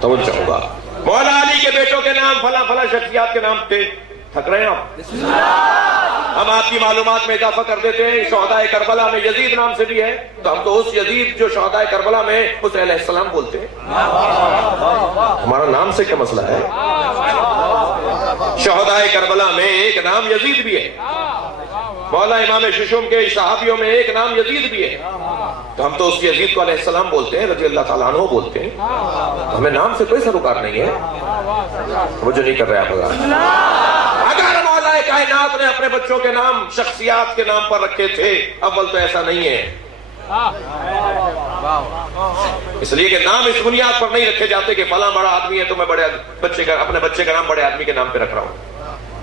توجہ ہوگا. مولا علی کے بیٹوں کے نام فلاں فلاں شخصیات کے نام پہ تھک رہے ہیں آپ؟ ہم آپ کی معلومات میں اضافہ کر دیتے ہیں. شہدائے کربلا میں یزید نام سے بھی ہے، تو ہم تو اس یزید جو شہدائے کربلا میں حسین علیہ السلام بولتے ہیں. ہمارا نام سے کیا مسئلہ ہے؟ شہدائے کربلا میں ایک نام یزید بھی ہے. مولا امام ششم کے صحابیوں میں ایک نام یزید بھی ہے، تو ہم تو اس یزید کو علیہ السلام بولتے ہیں، رضی اللہ تعالیٰ عنہ بولتے ہیں. ہمیں نام سے کوئی سروکار نہیں ہے. وہ جو نہیں کر رہے آپ اگر مولا کائنات نے اپنے بچوں کے نام شخصیات کے نام پر رکھے تھے، اول تو ایسا نہیں ہے. اس لیے کہ نام اس بنیاد پر نہیں رکھے جاتے کہ فلاں بڑا آدمی ہے تو میں اپنے بچے کا نام بڑے آدمی کے نام پہ رکھ رہا ہوں.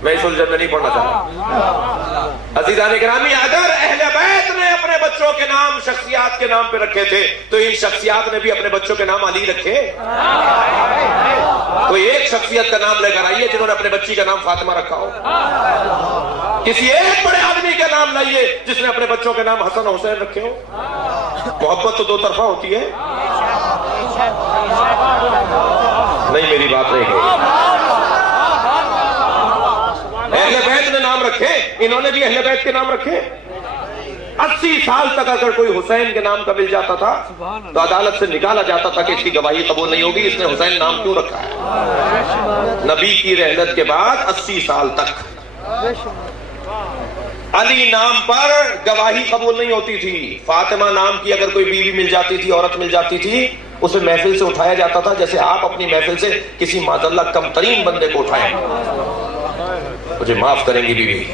میں اس الجھن میں نہیں پڑھنا چاہتا. عزیزان گرامی، اگر اہل بیت نے اپنے بچوں کے نام شخصیات کے نام پہ رکھے تھے تو ان شخصیات نے بھی اپنے بچوں کے نام علی رکھے. کوئی ایک شخصیت کا نام لے کر آئیے جنہوں نے اپنے بچی کا نام فاطمہ رکھا ہو. کسی ایک بڑے آدمی کے نام لائیے جس نے اپنے بچوں کے نام حسن حسین رکھے ہو. محبت تو دو طرفہ ہوتی ہے. نہیں، میری بات نہیں ہے. اہل بیت نے نام رکھے، انہوں نے بھی اہل بیت کے نام رکھے. 80 سال تک اگر کوئی حسین کے نام کا مل جاتا تھا تو عدالت سے نکالا جاتا تھا کہ اس کی گواہی قبول نہیں ہوگی، اس نے حسین نام کیوں رکھا ہے. نبی کی رحلت کے بعد 80 سال تک علی نام پر گواہی قبول نہیں ہوتی تھی. فاطمہ نام کی اگر کوئی بیوی مل جاتی تھی، عورت مل جاتی تھی، اسے محفل سے اٹھایا جاتا تھا جیسے آپ اپنی محفل سے کسی معذاللہ کم ترین بندے کو اٹھائیں. مجھے معاف کریں گی بیوی،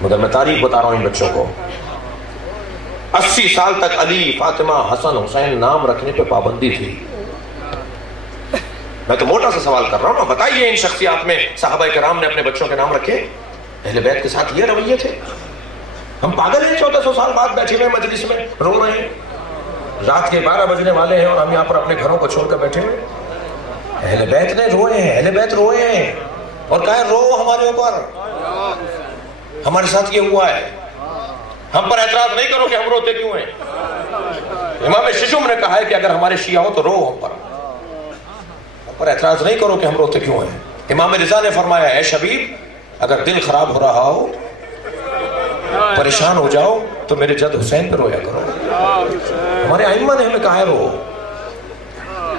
مگر میں تاریخ بتا رہا ہوں ان بچوں کو. 80 سال تک علی، فاطمہ، حسن، حسین نام رکھنے پہ پابندی تھی. میں تو موٹا سا سوال کر رہا ہوں نا. بتائیے ان شخصیات میں صحابہ کرام نے اپنے بچوں کے نام رکھے؟ اہل بیت کے ساتھ یہ رویے تھے. ہم پاگل ہیں 1400 سال بعد بیٹھے ہوئے مجلس میں رو رہے ہیں. رات کے 12 بجنے والے ہیں اور ہم یہاں پر اپنے گھروں کو چھوڑ کر بیٹھے ہوئے. اہل بیت نے روئے ہیں، اہل بیت روئے ہیں اور کہا رو ہمارے اوپر، ہمارے ساتھ یہ ہوا ہے. ہم پر اعتراض نہیں کرو کہ ہم روتے کیوں ہیں. امام ششم نے کہا ہے کہ اگر ہمارے شیعہ ہو تو رو ہم پر اعتراض نہیں کرو کہ ہم روتے کیوں ہیں. امام رضا نے فرمایا اے شبیب، اگر دل خراب ہو رہا ہو، پریشان ہو جاؤ تو میرے جد حسین پہ رویا کرو. ہمارے ائمہ نے ہمیں کہا ہے رو.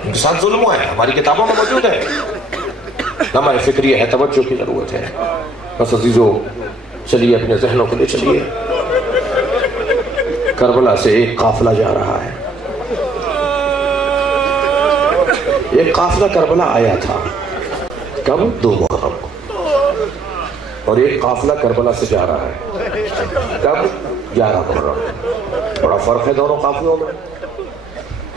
ان کے ساتھ ظلم ہوا ہے، ہماری کتابوں میں موجود ہے. ہمارے فکری ہے، توجہ کی ضرورت ہے. بس عزیزو، چلیے اپنے ذہنوں کو لے چلیے. کربلا سے ایک قافلہ جا رہا ہے. ایک قافلہ کربلا آیا تھا کب؟ 2 محرم کو. اور ایک قافلہ کربلا سے جا رہا ہے کب؟ 11 محرم. بڑا فرق ہے دونوں قافلوں میں.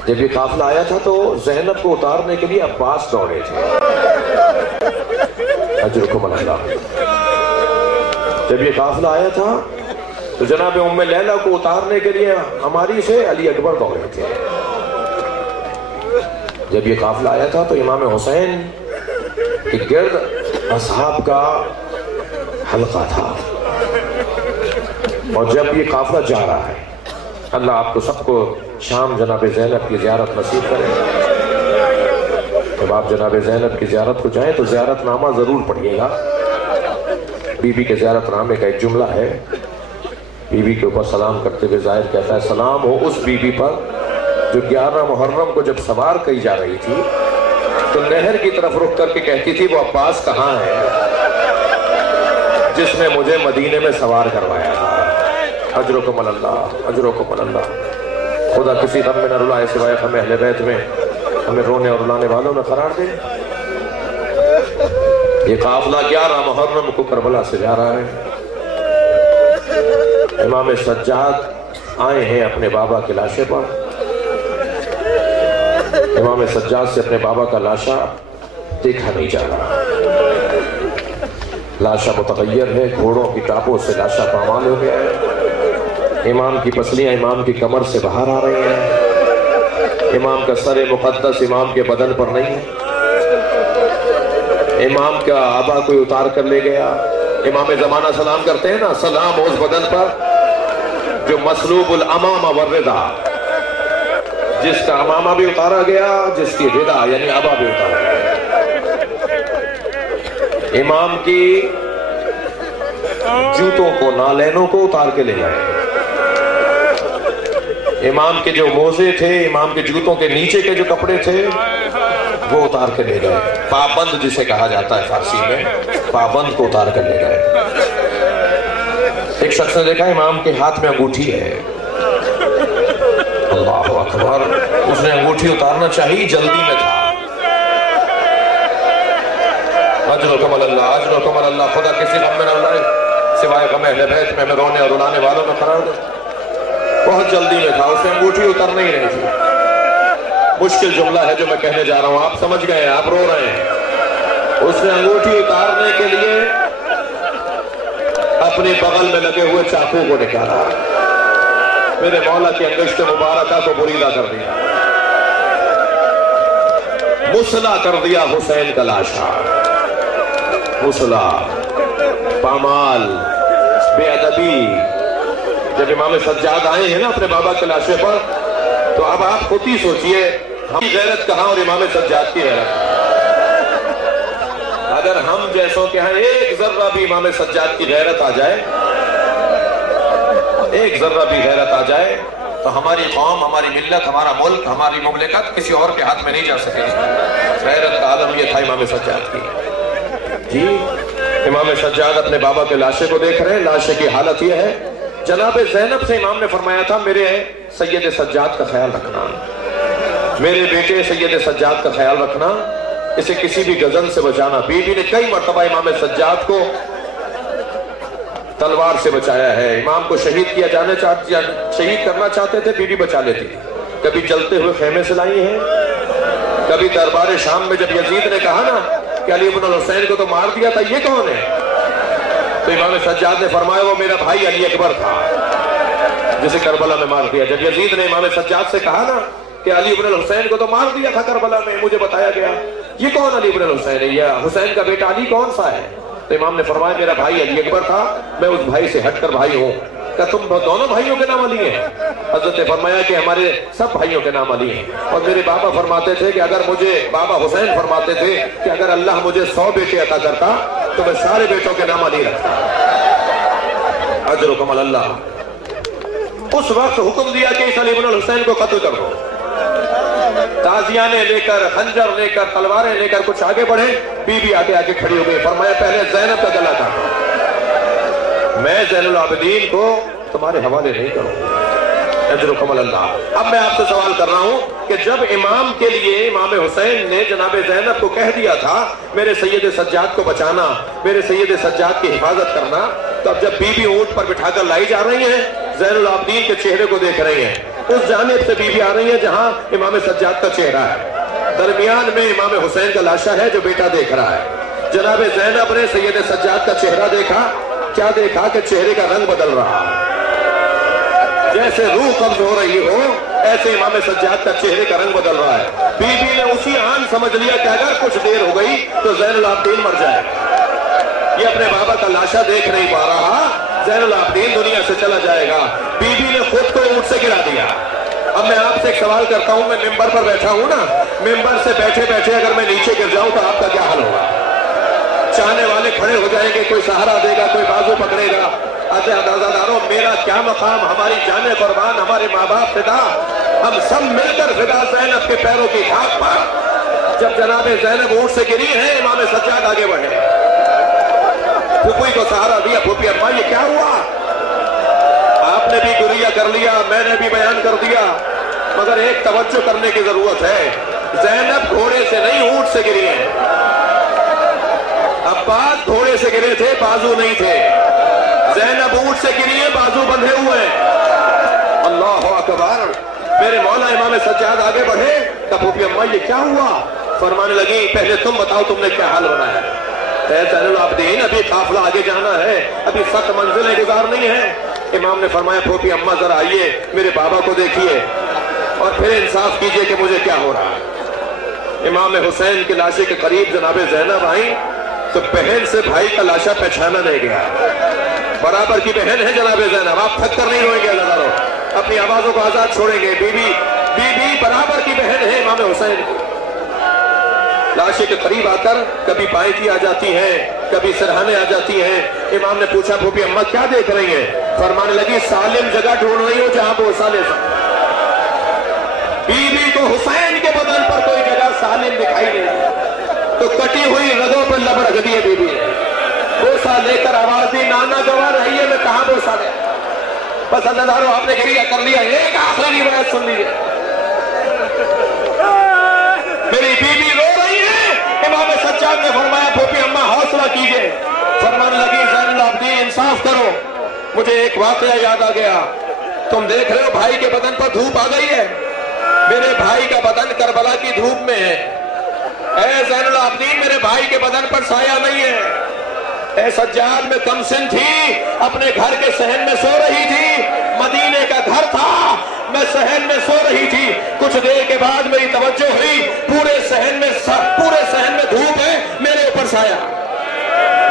جب یہ قافلہ آیا تھا تو زینب کو اتارنے کے لیے عباس دوڑے تھے. اجرکم اللہ. جب یہ قافلہ آیا تھا تو جناب ام لیلہ کو اتارنے کے لیے ہماری سے علی اکبر دوڑے تھے. جب یہ قافلہ آیا تھا تو امام حسین کے گرد اصحاب کا حلقہ تھا. اور جب یہ قافلہ جا رہا ہے، اللہ آپ کو سب کو شام جناب زینب کی زیارت نصیب کرے. جب آپ جناب زینب کی زیارت کو جائیں تو زیارت نامہ ضرور پڑھیے گا. بی بی کے زیارت نامے کا ایک جملہ ہے، بی بی کے اوپر سلام کرتے ہوئے ظاہر کہتا ہے سلام ہو اس بی بی پر جو 11 محرم کو جب سوار کی جا رہی تھی تو نہر کی طرف رخ کر کے کہتی تھی وہ عباس کہاں ہے جس نے مجھے مدینے میں سوار کروایا تھا. اجرکم اللہ، اجرکم اللہ. خدا کسی غم میں نہ رلائے سوائے ہمیں اہل بیت میں ہمیں رونے اور رلانے والوں میں قرار دے. یہ قافلہ 11 محرم کو کربلا سے جا رہا ہے. امام سجاد آئے ہیں اپنے بابا کے لاشے پر. امام سجاد سے اپنے بابا کا لاشا دیکھا نہیں جا رہا. لاشا متغیر ہے، گھوڑوں کی ٹاپوں سے لاشا پامال ہو گیا ہے. امام کی پسلیاں امام کی کمر سے باہر آ رہی ہیں. امام کا سر مقدس امام کے بدن پر نہیں ہے. امام کا آبا کوئی اتار کر لے گیا. امام زمانہ سلام کرتے ہیں نا، سلام اس بدن پر جو مسلوب الامام والرضا، جس کا امامہ بھی اتارا گیا، جس کی ردا یعنی ابا بھی اتارا گیا۔ امام کی جوتوں کو، نالینوں کو اتار کے لے گئے۔ امام کے جو موزے تھے، امام کے جوتوں کے نیچے کے جو کپڑے تھے وہ اتار کے لے گئے۔ پابند جسے کہا جاتا ہے فارسی میں، پابند کو اتار کر لے گئے۔ ایک شخص نے دیکھا امام کے ہاتھ میں انگوٹھی ہے، اللہ اکبر، اس نے انگوٹھی اتارنا چاہی، جلدی میں تھا۔ اجرکم اللہ، اجرکم اللہ، خدا کسی غم میں نہ لائے سوائے غم اہل بیت میں، رونے اور رلانے والوں میں قرار دے۔ بہت جلدی میں تھا، اسے انگوٹھی اتر نہیں رہی تھی۔ مشکل جملہ ہے جو میں کہنے جا رہا ہوں، آپ سمجھ گئے ہیں، آپ رو رہے ہیں۔ اس نے انگوٹھی اتارنے کے لیے اپنے بغل میں لگے ہوئے چاقو کو نکالا، میرے مولا کی انگشت مبارکہ کو بریدہ کر دیا، مسلح کر دیا حسین کا لاشا۔ مسلح، پامال، بے ادبی۔ جب امام سجاد آئے ہیں نا اپنے بابا کے لاشے پر، تو اب آپ خود ہی سوچئے ہم غیرت کہاں اور امام سجاد کی غیرت۔ اگر ہم جیسوں کے ہاں ایک ذرہ بھی امام سجاد کی غیرت آ جائے، ایک ذرہ بھی غیرت آ جائے، تو ہماری قوم، ہماری ملت، ہمارا ملک، ہماری مملکت کسی اور کے ہاتھ میں نہیں جا سکے۔ غیرت کا عالم یہ تھا امام سجاد کی۔ جی امام سجاد اپنے بابا کے لاشے کو دیکھ رہے ہیں، لاشے کی حالت یہ ہے۔ جناب زینب سے امام نے فرمایا تھا میرے سید سجاد کا خیال رکھنا، میرے بیٹے سید سجاد کا خیال رکھنا، اسے کسی بھی غزن سے بچانا۔ بی بی نے کئی مرتبہ امام سجاد کو تلوار سے بچایا ہے۔ امام کو شہید کرنا چاہتے تھے، بی بی بچا لیتی تھی۔ کبھی جلتے ہوئے خیمے سے لائی ہیں، کبھی دربار شام میں جب یزید نے کہا نا کہ علی بن الحسین کو تو مار دیا تھا، یہ کون ہے؟ تو امام سجاد نے فرمایا وہ میرا بھائی علی اکبر تھا جسے کربلا میں مار دیا۔ جب یزید نے امام سجاد سے کہا نا کہ علی بن الحسین کو تو مار دیا تھا کربلا میں، مجھے بتایا گیا یہ کون علی بن الحسین ہے، یہ حسین کا بیٹا علی کون سا ہے؟ تو امام نے فرمایا میرا بھائی علی اکبر تھا، میں اس بھائی سے ہٹ کر بھائی ہوں۔ کہ تم دونوں بھائیوں کے نام علی ہیں؟ حضرت نے فرمایا کہ ہمارے سب بھائیوں کے نام علی ہیں۔ اور میرے بابا فرماتے تھے کہ اگر مجھے، بابا حسین فرماتے تھے کہ اگر اللہ مجھے 100 بیٹے عطا کرتا تو میں سارے بیٹوں کے نام علی رکھتا۔ اجرکم اللہ۔ اس وقت حکم دیا کہ اس علی بن الحسین کو قتل کر دو۔ تازیانے لے کر، خنجر لے کر، تلواریں لے کر کچھ آگے بڑھے، بی بی آگے کھڑی ہو گئی۔ فرمایا پہلے زینب کا گلا کاٹو، میں زین العابدین کو تمہارے حوالے نہیں کروں۔ اجرکم اللہ۔ اب میں آپ سے سوال کر رہا ہوں کہ جب امام کے لیے امام حسین نے جناب زینب کو کہہ دیا تھا میرے سید سجاد کو بچانا، میرے سید سجاد کی حفاظت کرنا، تو اب جب بی بی اونٹ پر بٹھا کر لائی جا رہی ہیں، زین العابدین کے چہرے کو دیکھ رہی ہیں، اس جانب سے بی بی آ رہی ہے جہاں امام سجاد کا چہرہ ہے، درمیان میں امام حسین کا لاشا ہے جو بیٹا دیکھ رہا ہے۔ جناب زینب نے سید سجاد کا چہرہ دیکھا، کیا دیکھا کہ چہرے کا رنگ بدل رہا، جیسے روح قبض ہو رہی ہو ایسے امام سجاد کا چہرے کا رنگ بدل رہا ہے۔ بی بی نے اسی آن سمجھ لیا کہ اگر کچھ دیر ہو گئی تو زین العابدین مر جائے گا، یہ اپنے بابا کا لاشا دیکھ نہیں پا رہا، زین العابدین دنیا سے چلا جائے گا۔ بی بی نے خود کو اونٹ سے گرا دیا۔ اب میں آپ سے ایک سوال کرتا ہوں، میں ممبر پر بیٹھا ہوں نا، ممبر سے بیٹھے بیٹھے اگر میں نیچے گر جاؤں تو آپ کا کیا حال ہوگا؟ چاہنے والے کھڑے ہو جائیں گے، کوئی سہارا دے گا، کوئی بازو پکڑے گا۔ اندازہ داروں میرا کیا مقام، ہماری جانیں قربان، ہمارے ماں باپ فدا، ہم سب مل کر فدا زینب کے پیروں کی گھاٹ پر۔ جب جناب زینب اونٹ سے گری ہے، امام سجاد آگے بڑھے، پھوپھی کو سہارا دیا، پھوپھی اماں یہ کیا ہوا؟ آپ نے بھی گریہ کر لیا، میں نے بھی بیان کر دیا، مگر ایک توجہ کرنے کی ضرورت ہے، زینب گھوڑے سے نہیں اونٹ سے گری ہے۔ عباس گھوڑے سے گرے تھے، بازو نہیں تھے، زینب اونٹ سے گری ہے، بازو بندھے ہوئے ہیں۔ اللہ اکبر۔ میرے مولا امام سجاد آگے بڑھے، تب پھوپھی اماں یہ کیا ہوا؟ فرمانے لگی پہلے تم بتاؤ تم نے کیا حال بنایا ہے؟ اے زین العابدین ابھی قافلہ آگے جانا ہے، ابھی 7 منزلیں گزارنی ہیں۔ امام نے فرمایا پھوپھی اماں ذرا آئیے، میرے بابا کو دیکھیے اور پھر انصاف کیجئے کہ مجھے کیا ہو رہا ہے۔ امام حسین کے لاشے کے قریب جناب زینب آئیں تو بہن سے بھائی کا لاشا پہچانا نہیں گیا۔ برابر کی بہن ہے جناب زینب، آپ تھک کر نہیں روئیں گے، اپنی آوازوں کو آزاد چھوڑیں گے۔ بی بی برابر کی بہن ہے امام حسین کی۔ لاشے کے قریب آ کر کبھی بائیں کی آ جاتی ہیں، کبھی سرہانے آ جاتی ہیں۔ امام نے پوچھا پھوپھی اماں کیا دیکھ رہی ہیں؟ فرمانے لگی سالم جگہ ڈھونڈ رہی ہو جہاں وہ سالم۔ بی بی کو حسین کے بدن پر کوئی جگہ سالم دکھائی نہیں، تو کٹی ہوئی رگوں پر لب رکھ دیے بی بی نے۔ بوسا لے کر آواز دی نانا گواہ رہی ہے میں کہاں بوسا دیا۔ بس اللہ آپ نے گریہ کر لیا، ایک آخری روایت سن لیجیے۔ میری بیوی رو رہی ہے، امام سجاد نے فرمایا پھوپھی اماں حوصلہ کیجئے۔ فرمان لگی زین العابدین انصاف کرو، مجھے ایک واقعہ یاد آ گیا۔ تم دیکھ رہے ہو بھائی کے بدن پر دھوپ آ گئی ہے، میرے بھائی کا بدن کربلا کی دھوپ میں ہے۔ اے زین العابدین میرے بھائی کے بدن پر سایہ نہیں ہے۔ اے سجاد میں کم سن تھی، اپنے گھر کے صحن میں سو رہی تھی، مدینے کا گھر تھا، میں صحن میں سو رہی تھی۔ کچھ دیر کے بعد میری توجہ ہوئی، پورے صحن میں دھوپ ہے، میرے اوپر سایہ۔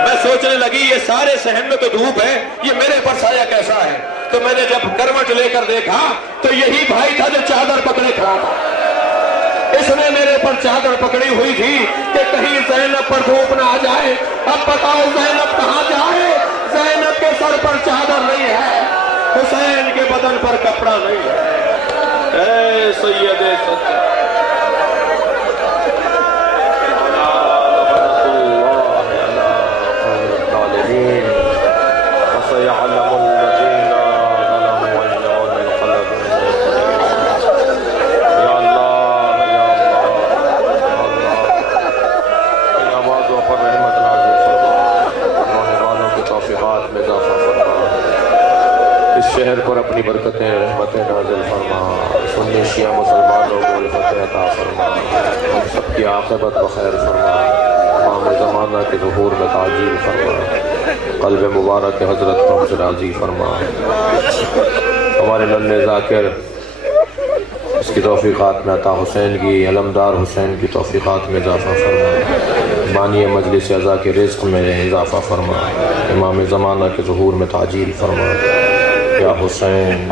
میں سوچنے لگی یہ سارے صحن میں تو دھوپ ہے، یہ میرے اوپر سایہ کیسا ہے؟ تو میں نے جب کروٹ لے کر دیکھا تو یہی بھائی تھا جو چادر پکڑے کھڑا تھا۔ اس نے میرے پر چادر پکڑی ہوئی تھی کہ کہیں زینب پر دھوپ نہ آ جائے۔ اب بتاؤ زینب کہاں جائے؟ زینب کے سر پر چادر نہیں ہے، حسین کے بدن پر کپڑا نہیں ہے۔ اے سید سجاد شہر پر اپنی برکتیں رحمتیں نازل فرما، سنی شیعہ مسلمانوں کو الفتح عطا فرما، ہم سب کی عاقبت بخیر فرما، امام زمانہ کے ظہور میں تعجیل فرما، قلب مبارک حضرت کو ہم سے راضی فرما، ہمارے ننھے ذاکر اس کی توفیقات میں عطا حسین کی، علمدار حسین کی توفیقات میں اضافہ فرما، بانی مجلس اعزا کے رزق میں اضافہ فرما، امام زمانہ کے ظہور میں تعجیل فرما، یا حسین